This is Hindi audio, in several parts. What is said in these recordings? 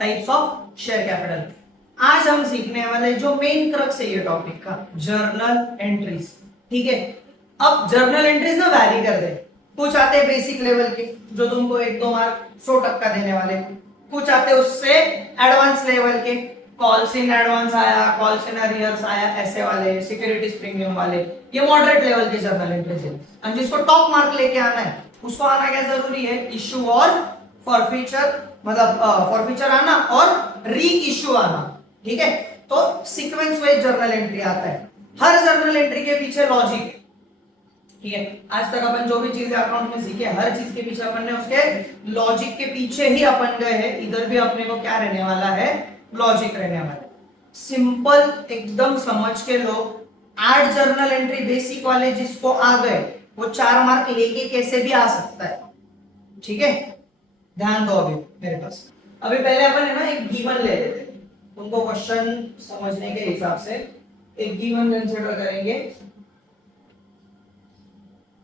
Types of share capital. आज हम सीखने वाले जो मेन क्रक्स है ये टॉपिक का, जर्नल एंट्रीज। ठीक है, अब जर्नल एंट्रीज ना वैरी कर दे, कुछ आते हैं बेसिक लेवल के जो तुमको 1-2 मार्क 100% देने वाले, कुछ आते हैं उससे एडवांस लेवल के, कॉल्स इन एडवांस आया, कॉल्स इन अरियर्स आया, ऐसे वाले, सिक्योरिटीज प्रीमियम वाले, ये मॉडरेट लेवल के जर्नल एंट्रीज है। और जिसको टॉप मार्क लेके आना है उसको आना क्या जरूरी है, इशू और फॉरफीचर, मतलब फॉरफीचर आना और री इशू आना। ठीक है, तो सीक्वेंस वाइज जर्नल एंट्री आता है, हर जर्नल एंट्री के पीछे लॉजिक है। ठीक है, आज तक अपन जो भी चीजें अकाउंट में सीखे हर चीज के पीछे अपन ने उसके लॉजिक के पीछे ही अपन गए हैं। इधर भी अपने को क्या रहने वाला है, लॉजिक रहने वाला है। सिंपल एकदम समझ के लो, 8 जर्नल एंट्री बेसिक वाले जिसको आ गए वो 4 मार्क लेके कैसे भी आ सकता है। ठीक है, ध्यान दो अभी मेरे पास। अभी पहले अपन है ना एक गिवन ले लेते हैं, उनको क्वेश्चन समझने के हिसाब से एक गिवन कंसीडर करेंगे।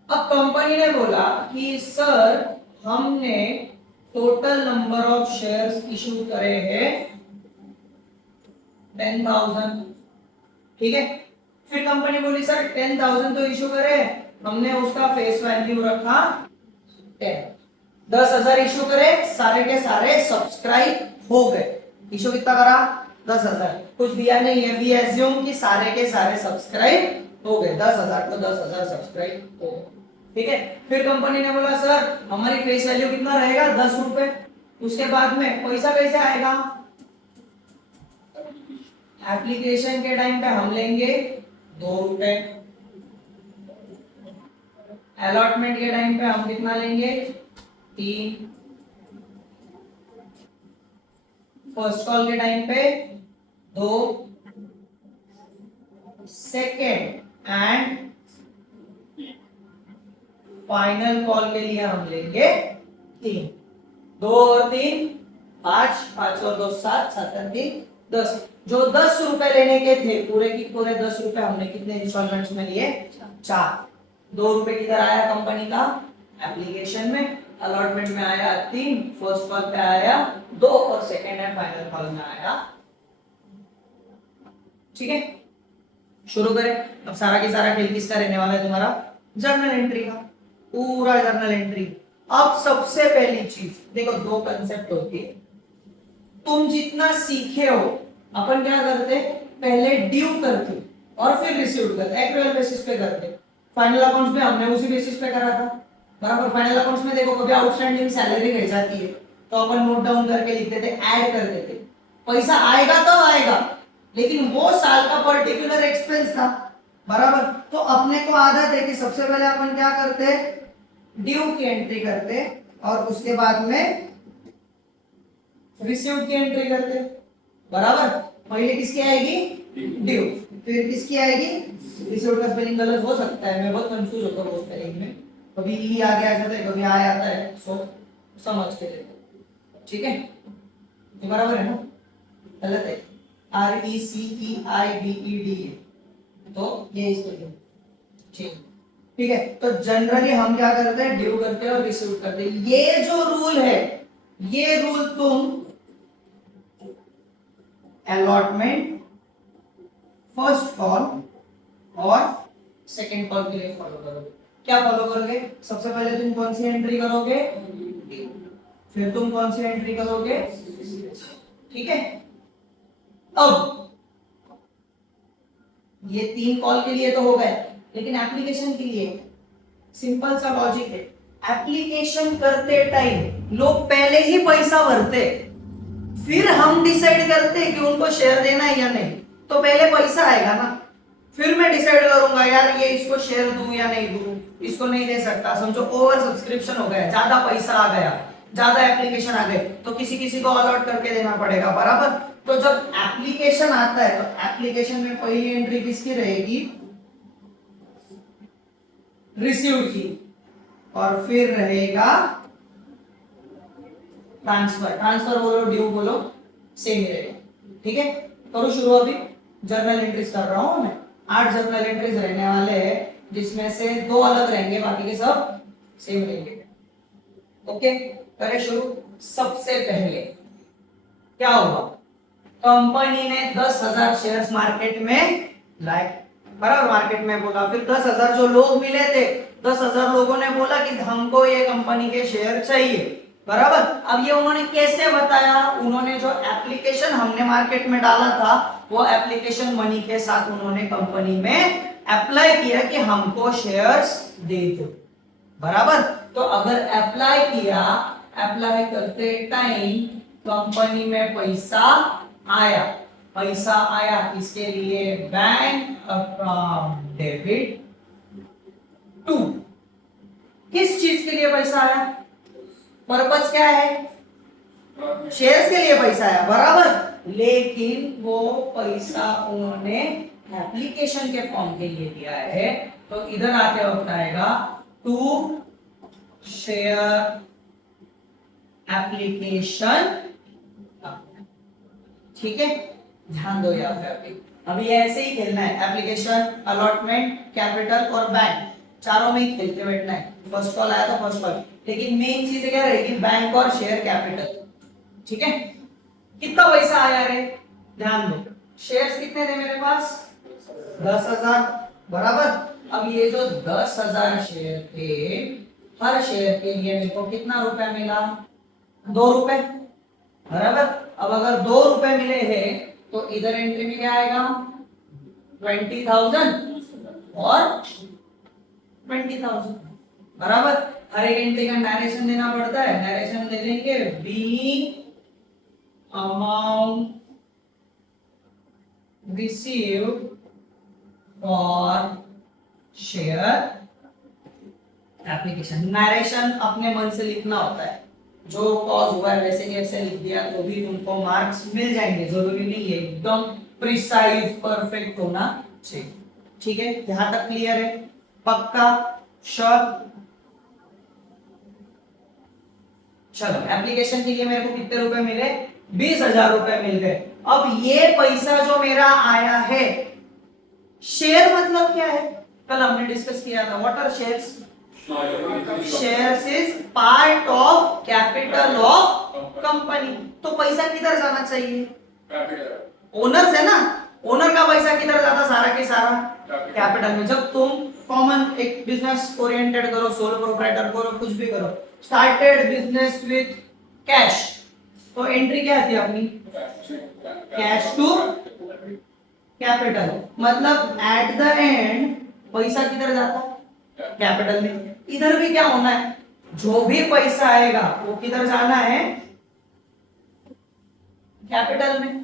अब कंपनी ने बोला कि सर हमने total number of shares issue करे हैं 10,000। ठीक है, फिर कंपनी बोली सर 10,000 तो इशू करे, हमने उसका फेस वैल्यू रखा 10, 10,000 इशू करे, सारे के सारे सब्सक्राइब हो गए। इशू कितना करा, 10,000, कुछ दिया नहीं है, वी एज्यूम कि सारे के सारे सब्सक्राइब हो गए, 10,000 तो 10,000 सब्सक्राइब हो गए। ठीक है, फिर कंपनी ने बोला सर हमारी फेस वैल्यू कितना रहेगा, 10 रुपए। उसके बाद में पैसा कैसे आएगा, एप्लीकेशन के टाइम पे हम लेंगे 2 रुपए, अलॉटमेंट के टाइम पे हम कितना लेंगे 3, फर्स्ट कॉल के टाइम पे 2, सेकेंड एंड फाइनल कॉल के लिए हम लेंगे 3। 2 और 3 5, 5 और 2 7, 7 और 3 10। जो 10 रुपए लेने के थे पूरे की पूरे 10 रुपए हमने कितने इंस्टॉलमेंट्स में लिए, 4। 2 रुपए किधर आया कंपनी का, एप्लीकेशन में, अलॉटमेंट में आया 3, फर्स्ट कॉल पे आया 2 और सेकेंड एंड फाइनल कॉल में आया। ठीक है, शुरू करें। अब सारा की सारा खेल किसका रहने वाला है, तुम्हारा जर्नल एंट्री का, पूरा जर्नल एंट्री। अब सबसे पहली चीज देखो, 2 कंसेप्ट होती है, तुम जितना सीखे हो अपन क्या करते, पहले ड्यू करते और फिर रिसीव करते, एक्चुअल बेसिस पे करते। फाइनल अकाउंट्स में हमने उसी बेसिस पे करा था बराबर। फाइनल अकाउंट्स में देखो कभी आउटस्टैंडिंग सैलरी रह जाती है तो अपन नोट डाउन करके लिखते थे, ऐड कर देते, पैसा आएगा तो आएगा, लेकिन वो साल का पर्टिकुलर एक्सपेंस था बराबर। तो अपने को आदत है कि सबसे पहले अपन क्या करते, ड्यू की एंट्री करते और उसके बाद में रिसीव की एंट्री करते बराबर। पहले किसकी आएगी, ड्यू, फिर किसकी आएगी, रिसीव। का स्पेलिंग गलत हो सकता है, मैं बहुत कंफ्यूज होता हूँ स्पेलिंग में, कभी ई आगे आ जाता है कभी आ जाता है, सो समझ के लेते। ठीक है, ये बराबर है ना, गलत है, RECEIBED, तो ये इसको ठीक है। तो जनरली हम क्या करते हैं, ड्यू करते हैं और रिसीव करते हैं। ये जो रूल है, ये रूल तुम अलॉटमेंट, फर्स्ट कॉल और सेकंड कॉल के लिए फॉलो करोगे। क्या फॉलो करोगे, सबसे पहले तुम कौन सी एंट्री करोगे, फिर तुम कौन सी एंट्री करोगे। ठीक है, अब ये 3 कॉल के लिए तो हो गए, लेकिन एप्लीकेशन के लिए सिंपल सा लॉजिक है। एप्लीकेशन करते टाइम लोग पहले ही पैसा भरते, फिर हम डिसाइड करते कि उनको शेयर देना है या नहीं। तो पहले पैसा आएगा ना, फिर मैं डिसाइड करूंगा यार ये इसको शेयर दूं या नहीं दूं, इसको नहीं दे सकता, समझो ओवर सब्सक्रिप्शन हो गया, ज्यादा पैसा आ गया, ज्यादा एप्लीकेशन आ गए, तो किसी किसी को अलॉट करके देना पड़ेगा बराबर। तो जब एप्लीकेशन आता है तो एप्लीकेशन में पहली एंट्री किसकी रहेगी, रिसीव की, और फिर रहेगा ट्रांसफर। ट्रांसफर बोलो ड्यू बोलो सेम ही रहेगा। ठीक है, करो शुरू। अभी जर्नल एंट्रीज कर रहा हूं मैं, 8 जर्नल एंट्रीज रहने वाले हैं, जिसमें से 2 अलग रहेंगे, बाकी के सब सेम रहेंगे। ओके, करें शुरू। सबसे पहले क्या हुआ, कंपनी ने 10,000 शेयर्स मार्केट में लाए, बराबर, मार्केट में बोला, फिर 10,000 जो लोग मिले थे, 10,000 लोगों ने बोला कि हमको ये कंपनी के शेयर चाहिए, बराबर। अब ये उन्होंने कैसे बताया, उन्होंने जो एप्लीकेशन हमने मार्केट में डाला था वो एप्लीकेशन मनी के साथ उन्होंने कंपनी में अप्लाई किया कि हमको शेयर्स दे दो, बराबर। तो अगर अप्लाई किया, अप्लाई करते टाइम कंपनी में पैसा आया, पैसा आया, इसके लिए बैंक अकाउंट डेबिट टू, किस चीज के लिए पैसा आया, पर्पस क्या है, शेयर्स के लिए पैसा आया, बराबर। लेकिन वो पैसा उन्होंने एप्लीकेशन के फॉर्म के लिए दिया है, तो इधर आते वक्त आएगा टू शेयर एप्लीकेशन, ठीक है, ध्यान दो यहाँ पे। अभी ऐसे ही खेलना है, एप्लीकेशन, अलॉटमेंट, कैपिटल और बैंक, चारों में ही खेलते बैठना है। फर्स्ट कॉल आया तो फर्स्ट कॉल, लेकिन मेन चीज क्या रहेगी, बैंक और शेयर कैपिटल, ठीक है। कितना पैसा आया रे, ध्यान दो, शेयर्स कितने थे मेरे पास, 10,000, बराबर। अब ये जो 10,000 शेयर थे, हर शेयर के लिए मेरे को कितना रुपया मिला, 2 रुपए, बराबर। अब अगर 2 रुपए मिले हैं तो इधर एंट्री में क्या आएगा, 20,000 और 20,000, बराबर। हर एक एंट्री का नरेशन देना पड़ता है, नरेशन दे देंगे, be amount received for share application. Narration अपने मन से लिखना होता है, जो कॉज हुआ है वैसे कैसे लिख दिया तो भी तुमको मार्क्स मिल जाएंगे, जरूरी नहीं है एकदम प्रिसाइज परफेक्ट होना चाहिए, ठीक है। यहां तक क्लियर है, पक्का, श्योर। चलो, एप्लीकेशन के लिए मेरे को कितने रुपए मिले, 20,000 रुपए मिल गए। अब ये पैसा जो मेरा आया है, शेयर मतलब क्या है, कल हमने डिस्कस किया था, what are shares, shares is part of capital of company. तो पैसा किधर जाना चाहिए, ओनर है ना, ओनर का पैसा किधर जाता, सारा के सारा कैपिटल में। जब तुम कॉमन एक बिजनेस ओरिएंटेड करो, सोलो प्रोप्राइटर करो, कुछ भी करो, स्टार्टेड बिजनेस विद कैश, तो एंट्री क्या थी अपनी, कैश टू कैपिटल, मतलब एट द एंड पैसा किधर जाता, कैपिटल में। इधर भी क्या होना है, जो भी पैसा आएगा वो किधर जाना है, कैपिटल में।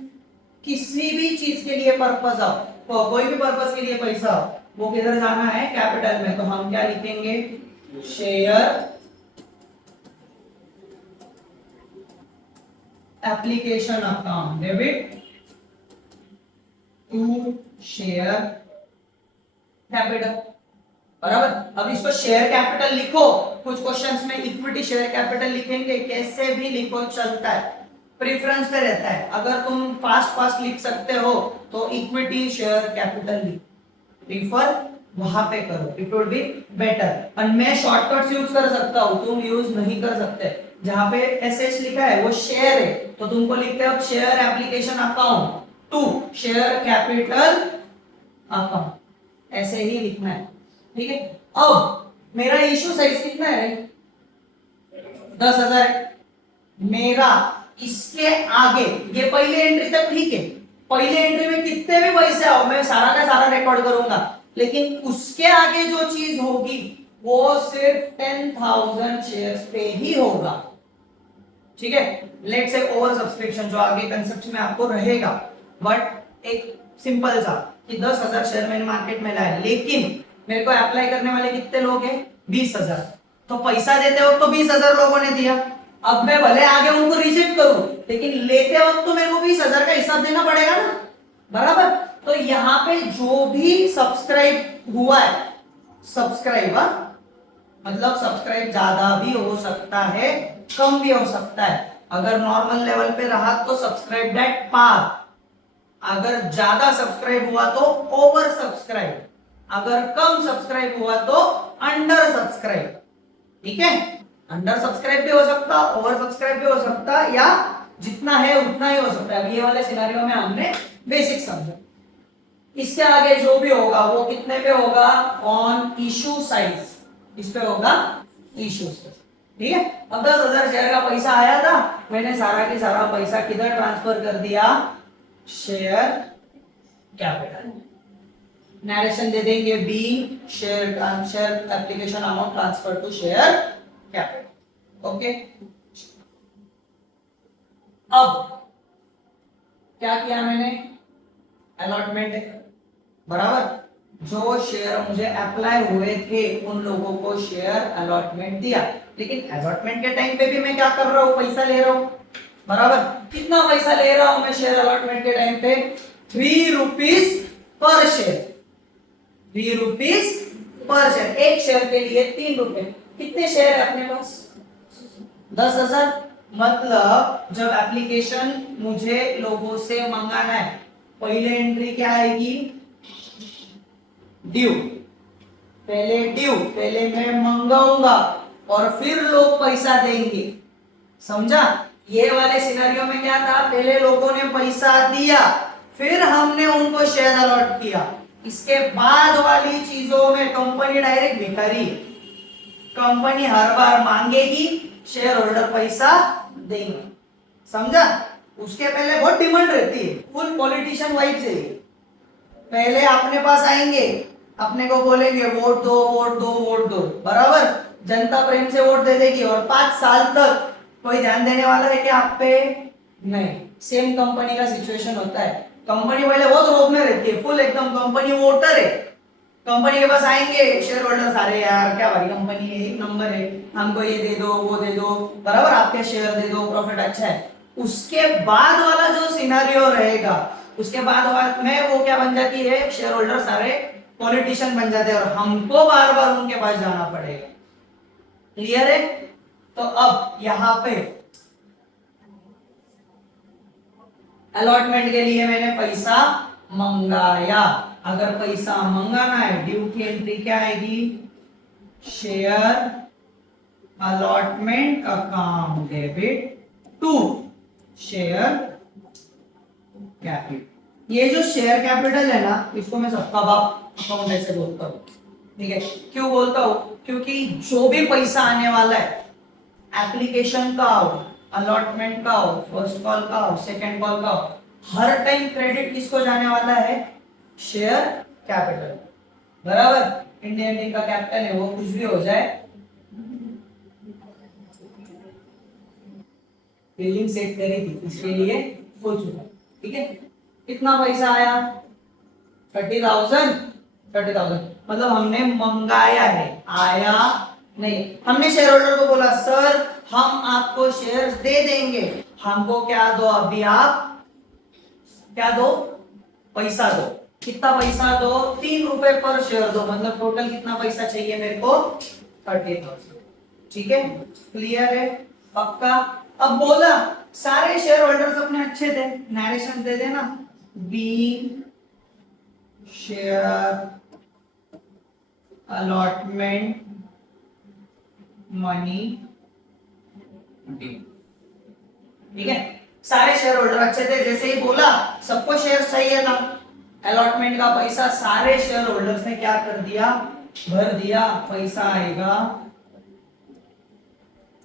किसी भी चीज के लिए पर्पस हो, तो कोई भी पर्पस के लिए पैसा हो, वो किधर जाना है, कैपिटल में। तो हम क्या लिखेंगे, share application account debit to share capital, बराबर। अब इसको शेयर कैपिटल लिखो, कुछ क्वेश्चंस में इक्विटी शेयर कैपिटल लिखेंगे, कैसे भी लिखो चलता है, प्रेफरेंस पे रहता है। अगर तुम फास्ट फास्ट लिख सकते हो तो इक्विटी शेयर कैपिटल लिख, प्रीफर वहां पे करो, इट वुड बी बेटर। और मैं शॉर्टकट्स यूज कर सकता हूं, तुम यूज नहीं कर सकते। जहां पे एसएच लिखा है वो शेयर है, तो तुमको लिखते हो share application account to share capital account, ऐसे ही लिखना है, ठीक है। अब मेरा इशू साइज कितना है, 10,000 है मेरा। इसके आगे ये पहले एंट्री तक ठीक है, पहले एंट्री में कितने भी पैसे आओ मैं सारा का सारा रिकॉर्ड करूंगा, लेकिन उसके आगे जो चीज होगी वो सिर्फ 10,000 शेयर्स पे ही होगा, ठीक है। लेट्स से ओवर सब्सक्रिप्शन जो आगे कंसेप्ट में आपको रहेगा, बट एक सिंपल सा कि 10,000 शेयर मैंने मार्केट में लाए, लेकिन मेरे को अप्लाई करने वाले कितने लोग हैं, 20,000। तो पैसा देते वक्त तो 20,000 लोगों ने दिया, अब मैं भले आगे उनको रिजेक्ट करूं, लेकिन लेते वक्त तो मेरे को 20,000 का हिसाब देना पड़ेगा ना, बराबर। तो यहाँ पे जो भी सब्सक्राइब हुआ है, सब्सक्राइब मतलब सब्सक्राइब ज्यादा भी हो सकता है, कम भी हो सकता है। अगर नॉर्मल लेवल पे रहा तो सब्सक्राइब एट पार, अगर ज्यादा सब्सक्राइब हुआ तो ओवर सब्सक्राइब, अगर कम सब्सक्राइब हुआ तो अंडर सब्सक्राइब, ठीक है। अंडर सब्सक्राइब भी हो सकता, ओवर सब्सक्राइब भी हो सकता, या जितना है उतना ही हो सकता है। ये वाले सिनेरियो में हमने बेसिक समझा। इसके आगे जो भी होगा वो कितने पे होगा, ऑन इशू साइज, इस पे होगा इशू साइज। ठीक है, अब 10,000 शेयर का पैसा आया था, मैंने सारा के सारा पैसा किधर ट्रांसफर कर दिया, शेयर कैपिटल। नरेशन दे देंगे be, share application amount transfer to share capital. Okay, अब क्या किया मैंने, अलॉटमेंट है बराबर, जो शेयर मुझे अप्लाई हुए थे उन लोगों को शेयर अलॉटमेंट दिया। लेकिन अलॉटमेंट के टाइम पे भी मैं क्या कर रहा हूं, पैसा ले रहा हूं बराबर। कितना पैसा ले रहा हूं मैं शेयर अलॉटमेंट के टाइम पे, 3 rupees per share, 3 rupees per share. एक शेयर के लिए 3 रुपए। कितने शेयर है अपने पास, 10,000। मतलब जब एप्लीकेशन मुझे लोगों से मंगाना है, पहले एंट्री क्या आएगी, ड्यू। पहले मैं मंगाऊंगा और फिर लोग पैसा देंगे, समझा। ये वाले सिनेरियो में क्या था, पहले लोगों ने पैसा दिया, फिर हमने उनको शेयर अलॉट किया। इसके बाद वाली चीजों में कंपनी डायरेक्ट भिखारी, कंपनी हर बार मांगेगी, शेयर होल्डर पैसा देंगे, समझा। उसके पहले बहुत डिमांड रहती है, फुल पॉलिटिशियन वाइब से। पहले अपने पास आएंगे, अपने को बोलेंगे वोट दो वोट दो वोट दो बराबर, जनता प्रेम से वोट दे देगी और 5 साल तक कोई ध्यान देने वाला है क्या आप पे, नहीं। सेम कंपनी का सिचुएशन होता है, कंपनी पहले बहुत रोब में रहती है, फुल एकदम कंपनी वोटर है। कंपनी के पास आएंगे शेयर होल्डर, सारे यार क्या भारी कंपनी है, एक नंबर है, हमको ये दे दो वो दे दो बराबर, आपके शेयर दे दो, प्रॉफिट अच्छा है। उसके बाद वाला जो सिनेरियो रहेगा, उसके बाद में वो क्या बन जाती है, शेयर होल्डर सारे पॉलिटिशियन बन जाते हैं और हमको बार बार उनके पास जाना पड़ेगा। क्लियर है। तो अब यहां पे अलॉटमेंट के लिए मैंने पैसा मंगाया, अगर पैसा मंगाना है ड्यू की एंट्री क्या आएगी, share allotment account debit to share capital. ये जो शेयर कैपिटल है ना, इसको मैं सबका बाप अकाउंट ऐसे बोलता हूँ। ठीक है, क्यों बोलता हूँ, क्योंकि जो भी पैसा आने वाला है, एप्लीकेशन का हो, अलॉटमेंट का हो, फर्स्ट कॉल का हो, सेकंड कॉल का हो, हर टाइम क्रेडिट किसको जाने वाला है, शेयर कैपिटल बराबर। इंडियन बैंक का कैपिटल है, वो कुछ भी हो जाए, बिलिंग सेट करी थी इसके लिए हो चुका। ठीक है, कितना पैसा आया, 30,000। 30,000 मतलब हमने मंगाया है, आया नहीं। हमने शेयर होल्डर को बोला सर हम आपको शेयर्स दे देंगे, हमको क्या दो, अभी आप क्या दो, पैसा दो। कितना पैसा दो, 3 रुपए पर शेयर दो, मतलब टोटल कितना पैसा चाहिए मेरे को, 30,000। ठीक है, क्लियर है, पक्का। अब बोला सारे शेयर होल्डर्स अपने अच्छे थे, नरेशन दे देना, be share allotment money due. ठीक है, सारे शेयर होल्डर अच्छे थे, जैसे ही बोला सबको शेयर चाहिए था, अलॉटमेंट का पैसा सारे शेयर होल्डर्स ने क्या कर दिया, भर दिया। पैसा आएगा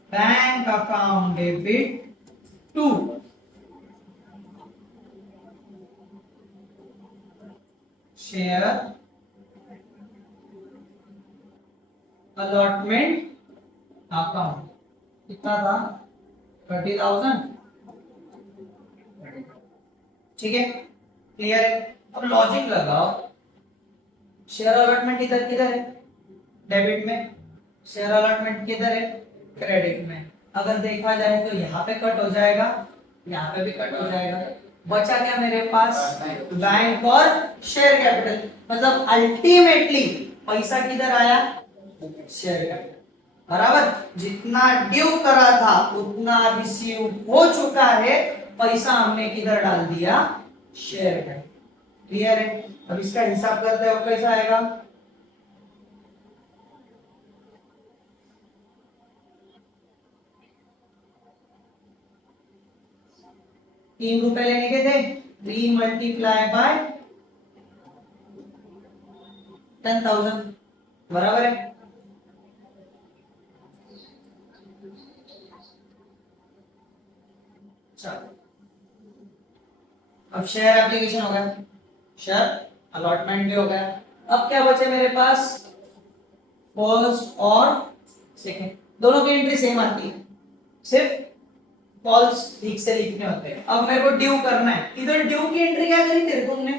bank account debit to share allotment account. कितना था, 30,000। ठीक है, क्लियर है। अब लॉजिक लगाओ, शेयर अलॉटमेंट इधर किधर है, डेबिट में, शेयर अलॉटमेंट किधर है, क्रेडिट में। अगर देखा जाए तो यहाँ पे कट हो जाएगा, यहाँ पे भी कट हो जाएगा, बचा क्या मेरे पास, बैंक और शेयर कैपिटल। मतलब अल्टीमेटली पैसा किधर आया, शेयर कैपिटल बराबर। जितना ड्यू करा था उतना रिसीव हो चुका है, पैसा हमने किधर डाल दिया, शेयर कैपिटल। क्लियर है। अब इसका हिसाब करते हो कैसा आएगा, ₹3 लेने के थे, 3 मल्टीप्लाई बाय 10,000 बराबर है। चलो अब शेयर एप्लीकेशन हो गया, शेयर अलॉटमेंट भी हो गया। अब क्या बचे मेरे पास, फर्स्ट और सेकंड, दोनों की एंट्री सेम आती है, सिर्फ कॉल्स ठीक से लिखने होते हैं। अब मेरे को ड्यू करना है, इधर ड्यू की एंट्री क्या करी तेरे तुमने,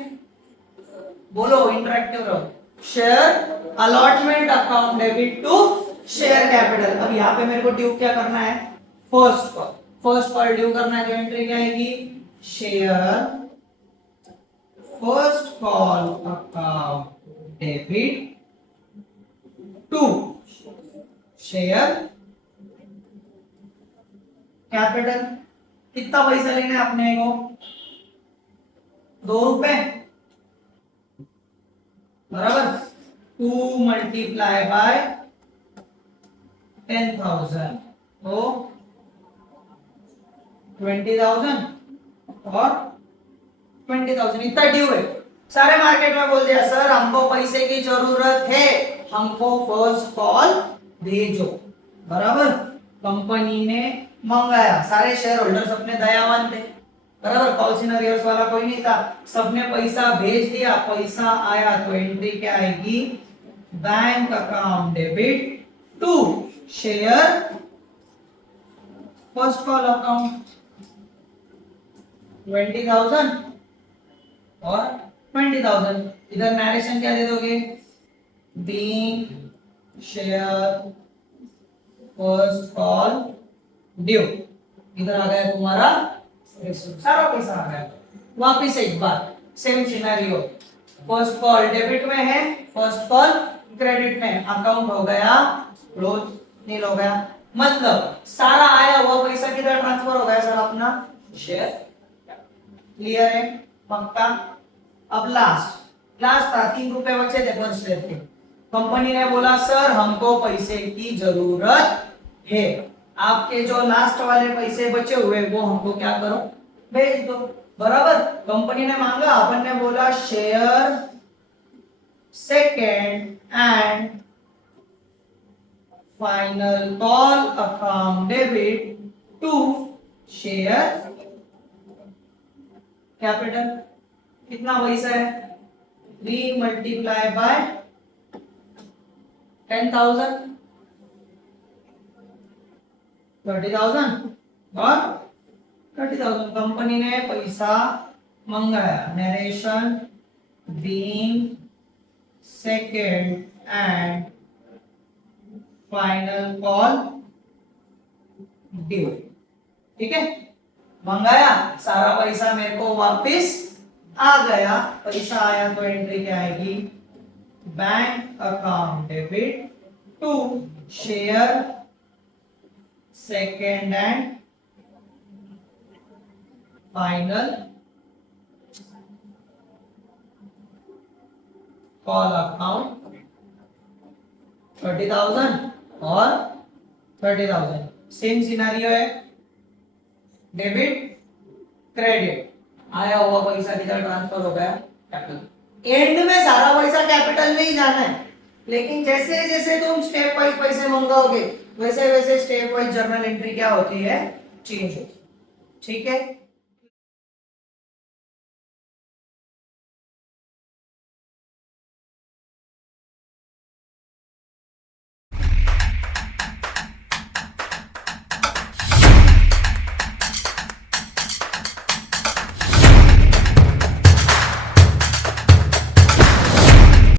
बोलो इंटरेक्टिव रहो। Share allotment account debit to share capital. अब यहाँ पे मेरे को ड्यू क्या करना है, first call, first call due करना है, तो एंट्री क्या आएगी, share first call account debit to share capital. कितना पैसा लेना है अपने को, ₹2 बराबर, 2 मल्टीप्लाई बाय 10,000 तो 20,000 और 20,000 इतना ड्यू है। सारे मार्केट में बोल दिया सर हमको पैसे की जरूरत है, हमको फर्स्ट कॉल भेजो, बराबर। कंपनी ने मंगाया, सारे शेयर होल्डर्स अपने दयावान थे, बराबर, कॉल सिनेरियोस वाला कोई नहीं था, सबने पैसा भेज दिया, पैसा आया तो एंट्री क्या आएगी, bank account debit to share first call account 20,000 और 20,000। इधर नरेशन क्या दे दोगे, being share first call due, इधर आ गया तुम्हारा सारा पैसा आ गया। वापिस एक बार same scenario, first call debit में है, फर्स्ट कॉल क्रेडिट में, अकाउंट हो गया क्लोज, नील हो गया, मतलब सारा आया हुआ पैसा किधर ट्रांसफर हो गया सर, अपना शेयर। क्लियर है, पक्का। अब लास्ट था, ₹3 बचे थे पर शेयर के, कंपनी ने बोला सर हमको पैसे की जरूरत है, आपके जो लास्ट वाले पैसे बचे हुए वो हमको क्या करो, भेज दो, बराबर। कंपनी ने मांगा, अपन ने बोला share second and final call account debit to share capital. कितना पैसा है, 3 मल्टीप्लाई बाय 10,000 30,000 और 30,000। कंपनी ने पैसा मंगाया, narration being second and final call due, ठीक है, मंगाया, सारा पैसा मेरे को वापस आ गया, पैसा आया तो एंट्री क्या आएगी, bank account debit to share second and final call account 30,000 और 30,000। सेम सिनेरियो है, डेबिट क्रेडिट, आया हुआ पैसा किधर ट्रांसफर हो गया, कैपिटल। एंड में सारा पैसा कैपिटल में ही जाना है, लेकिन जैसे जैसे तुम स्टेप वाइज पैसे मंगाओगे वैसे वैसे स्टेप वाइज जर्नल एंट्री क्या होती है, चेंज होती है, ठीक है।